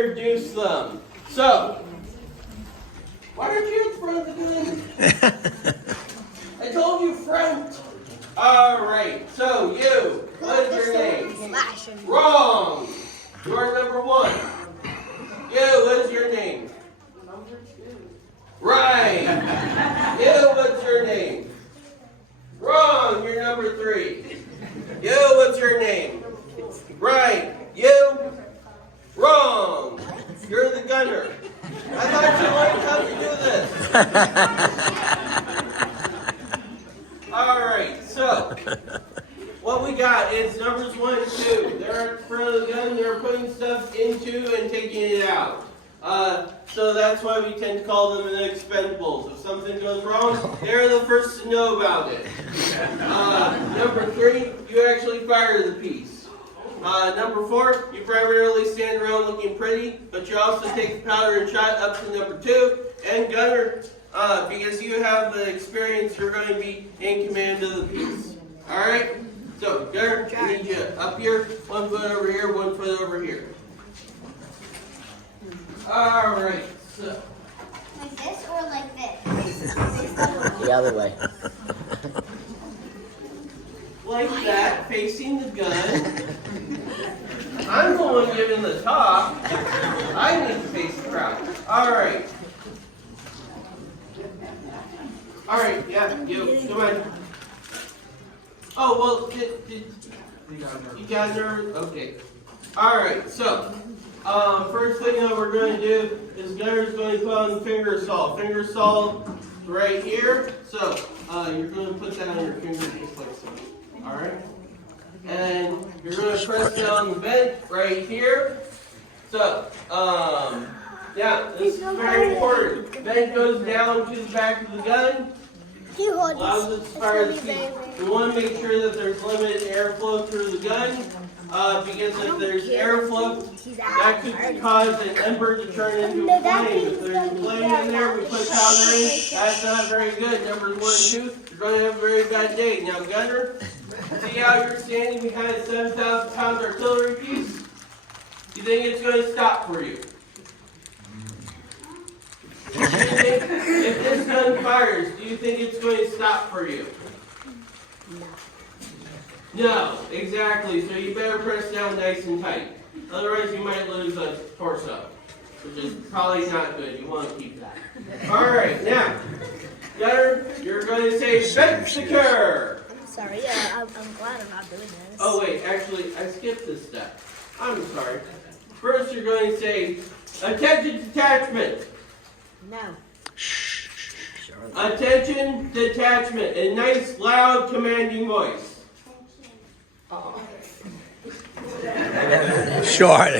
Introduce them. So, why aren't you in front of the gun? I told you front. All right. So you, what is your name? Wrong. You are number one. You, what is your name? Number two. Right. You, what's your name? Wrong. You're number three. You, what's your name? Right. You. Wrong. You're the gunner. I thought you learned how to do this. All right. So what we got is numbers 1 and 2. They're in front of the gun. They're putting stuff into and taking it out. So that's why we tend to call them the expendables. If something goes wrong, they're the first to know about it. Number 3, you actually fire the piece. Number 4, you primarily stand around looking pretty, but you also take the powder and shot up to number 2. And gunner, because you have the experience, you're going to be in command of the piece. Alright? So, gunner, I need you up here, 1 foot over here, 1 foot over here. Alright, so. Like this or like this? The other way. Like that, facing the gun. I'm the one giving the talk. I need to face the crowd. Alright. Alright, yeah, you, come on. Oh, well, you got nervous? Okay. Alright, so, first thing that we're going to do is Gunner's going to put on the finger salt. Finger salt right here. So, you're going to put that on your finger just like so. Alright? And you're going to press down the vent right here. So, yeah, this is very important. Vent goes down to the back of the gun. Allows it to fire the piece. We want to make sure that there's limited airflow through the gun. Because if there's airflow, that could cause an ember to turn into a flame. If there's a flame in there, we put powder in, that's not very good. Numbers 1 and 2, you're going to have a very bad day. Now, gunner, see how you're standing behind a 7,000 pound artillery piece? You think it's going to stop for you? If this gun fires, do you think it's going to stop for you? No, exactly. So you better press down nice and tight. Otherwise, you might lose a torso, which is probably not good. You want to keep that. All right, now, Gunner, you're going to say vent secure. Sorry, I'm glad I'm not doing this. Oh wait, actually, I skipped this step. I'm sorry. First, you're going to say attention detachment. No. Attention detachment in nice, loud, commanding voice. Short.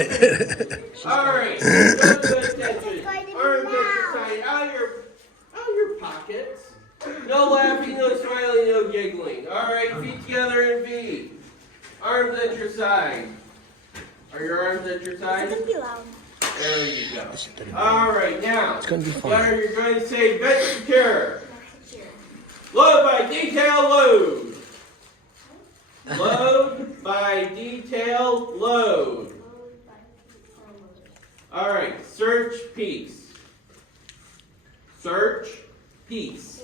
All right. Go to attention. Arms exercise out of your pockets. No laughing, no smiling, no giggling. All right. Feet together in V. Arms at your side. Are your arms at your side? It's gonna be loud. There you go. All right. Now, It's gonna be fun. Gunner, you're going to say vent secure. Load by detail load. Load by detail load. All right, search piece. Search piece.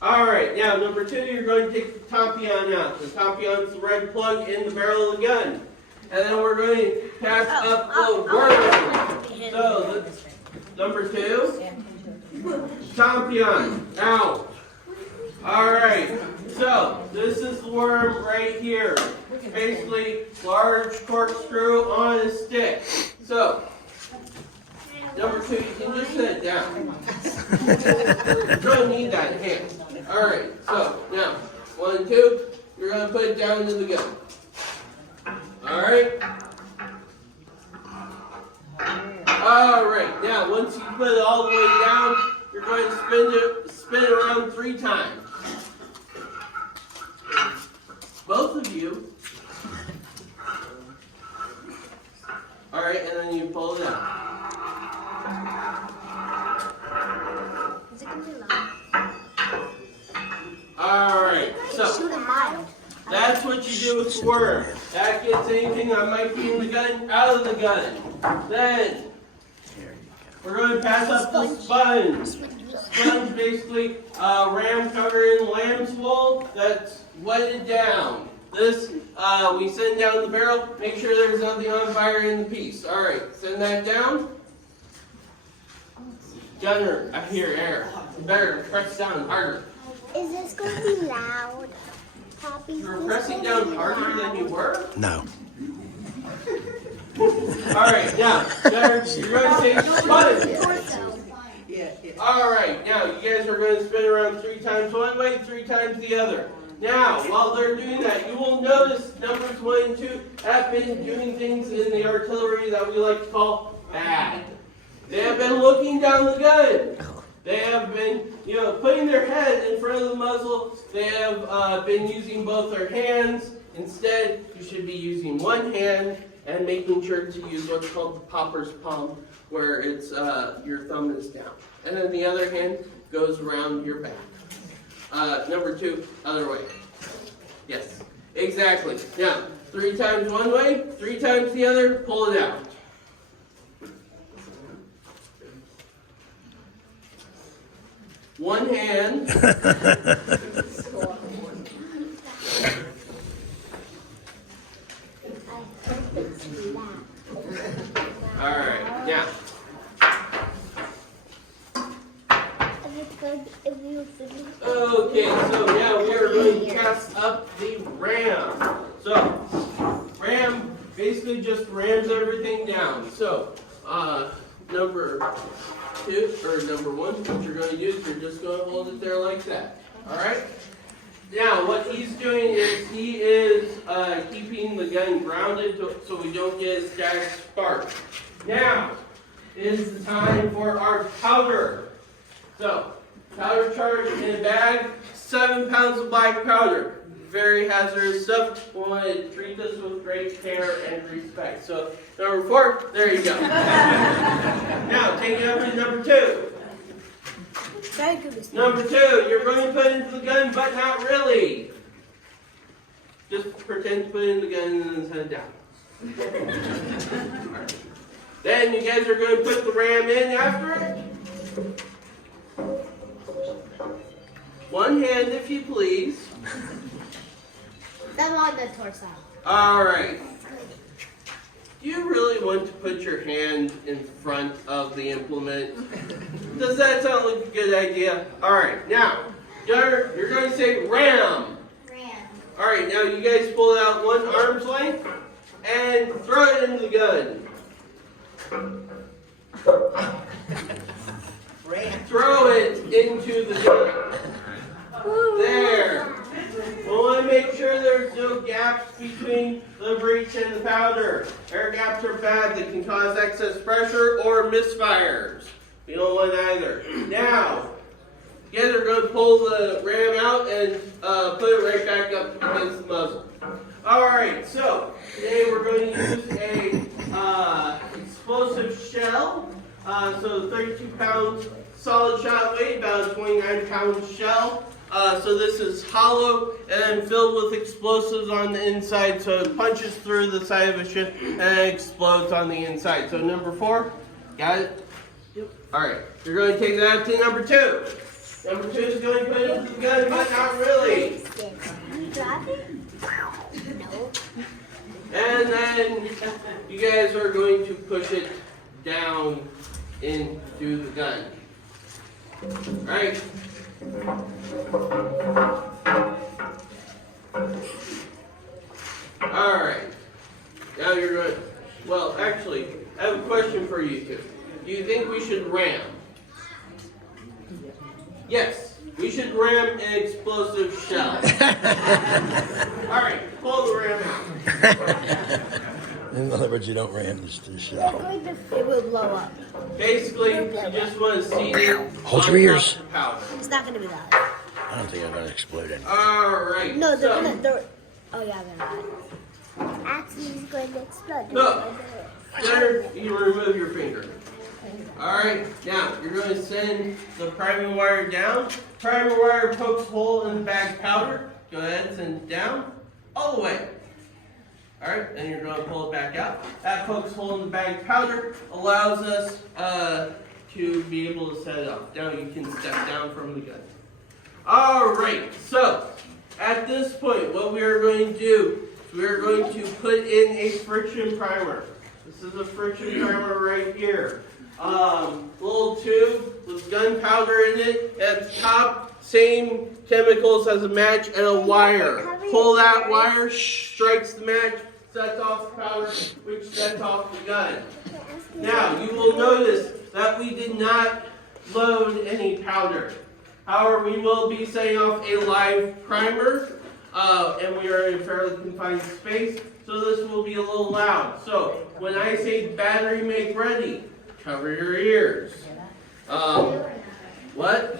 All right, now number 2, you're going to take the tompion out. The tompion is the red plug in the barrel of the gun. And then we're going to pass up the word. So, that's number 2, tompion out. All right, so this is the worm right here. Basically, large corkscrew on a stick. So, number 2, you can just set it down. You don't need that hand. All right, so now 1 and 2, you're going to put it down into the gun. All right. All right. Now, once you put it all the way down, you're going to spin it around 3 times. Both of you. All right, and then you pull it out. Is it gonna be loud? All right. So Shoot a mile. that's that's what you do with the worm. That gets anything that might be in the gun out of the gun. Then we're going to pass up the sponge. Sponge basically ram covered in lamb's wool that's wetted down. This we send down the barrel. Make sure there's nothing on fire in the piece. All right, send that down. Gunner, I hear air. Better press down harder. Is this going to be loud, Poppy? You're pressing down harder than you were? No. Alright, now, Gunner, you're going to say sponge. Alright, now you guys are going to spin around 3 times one way, 3 times the other. Now, while they're doing that, you will notice numbers 1 and 2 have been doing things in the artillery that we like to call bad. They have been looking down the gun. They have been, putting their head in front of the muzzle. They have been using both their hands. Instead, you should be using one hand and making sure to use what's called the popper's palm, where it's your thumb is down. And then the other hand goes around your back. Number 2, other way. Yes, exactly. Now, 3 times one way, 3 times the other, pull it out. One hand. Alright, now. Okay, so now we are going to cast up the ram. So, ram basically just rams everything down. So, number 2, or number 1, what you're going to do is you're just going to hold it there like that. Alright? Now, what he's doing is he is keeping the gun grounded so we don't get a static spark. Now is the time for our powder. So, powder charge in a bag, 7 pounds of black powder. Very hazardous stuff. We want to treat this with great care and respect. So, number 4, there you go. Now, take it up to number 2. Number 2, you're going to put it into the gun, but not really. Just pretend to put it in the gun and then set it down. Then you guys are going to put the ram in after it. One hand, if you please. Them on the torso. Alright. Do you really want to put your hand in front of the implement? Does that sound like a good idea? Alright, now, you're going to say ram. Ram. Alright, now you guys pull it out 1 arm's length and throw it into the gun. Throw it into the gun. There. We want to make sure there's no gaps between the breech and the powder. Air gaps are bad. They can cause excess pressure or misfires. We don't want either. Now, you guys are going to pull the ram out and put it right back up against the muzzle. Alright, so today we're going to use a explosive shell. So 32 pounds solid shot weight, about a 29-pound shell. So this is hollow and filled with explosives on the inside, so it punches through the side of a ship and explodes on the inside. So number 4, got it? Yep. Alright, you're going to take that up to number 2. Number 2 is going to put it into the gun, but not really. You drop it? No. And then you guys are going to push it down into the gun. Right? Alright. Now you're going. Well, actually, I have a question for you two. Do you think we should ram? Yes, we should ram an explosive shell. Alright, pull the ram out. In other words, you don't ram this to the shell. It will blow up. Basically, you just want to see it. Hold your ears. It's not going to be loud. I don't think I'm going to explode anything. Alright. No, they're oh yeah, they're not. Actually, it's going to explode. No. There, you remove your finger. Alright, now you're going to send the priming wire down. Priming wire pokes a hole in the bag powder. Go ahead, send it down. all the way. Alright, then you're going to pull it back out. That focus hole in the bag powder allows us to be able to set it off. Now you can step down from the gun. Alright, so at this point, what we are going to do is we are going to put in a friction primer. This is a friction primer right here. Little tube with gunpowder in it. At the top, same chemicals as a match and a wire. Pull that wire, strikes the match, sets off the powder, which sets off the gun. Now, you will notice that we did not load any powder. However, we will be setting off a live primer, and we are in a fairly confined space, so this will be a little loud. So, when I say battery make ready, cover your ears. What?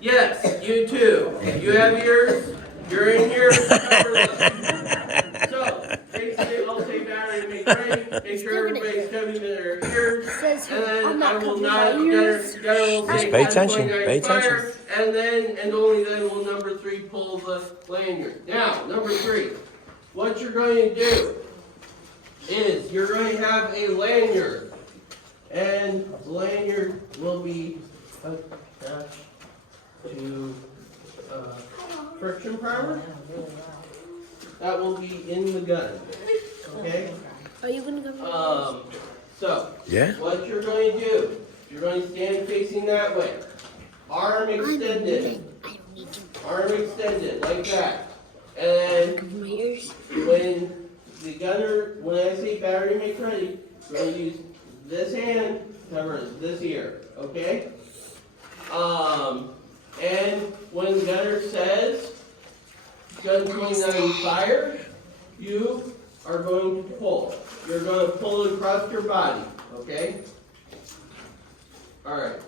Yes, you too. You have ears, you're in here, cover them. So, basically, I'll say battery make ready, make sure everybody's covering their ears, and then I will not, Just pay attention, pay attention. and then, and only then will number 3 pull the lanyard. Now, number 3, what you're going to do is you're going to have a lanyard, and the lanyard will be attached to friction primer that will be in the gun. Okay? Are you going to go? So, Yeah? what you're going to do, you're going to stand facing that way. Arm extended. Arm extended, like that. And when the gunner, when I say battery make ready, we're going to use this hand to cover this ear. Okay? And when the gunner says, gun 29 fire, you are going to pull. You're going to pull it across your body, okay? Alright.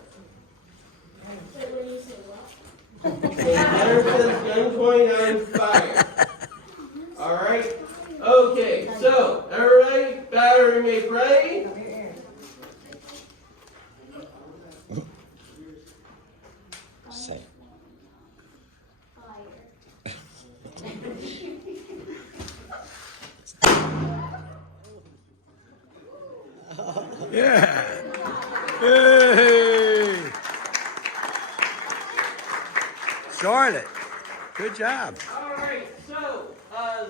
When the gunner says gun 29 fire. Alright? Okay, so, everybody, battery make ready. Same. Yeah. Hey. Charlotte, good job. Alright, so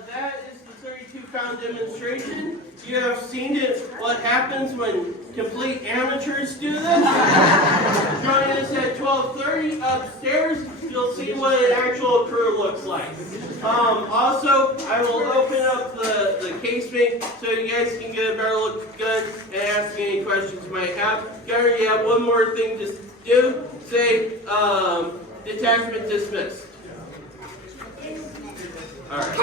that is the 32-pound demonstration. You have seen it, what happens when complete amateurs do this. Join us at 12:30 upstairs. You'll see what an actual crew looks like. Also, I will open up the casement so you guys can get a better look at the gun and ask me any questions you might have. Gunner, you have one more thing to do. Say, detachment dismissed. All right.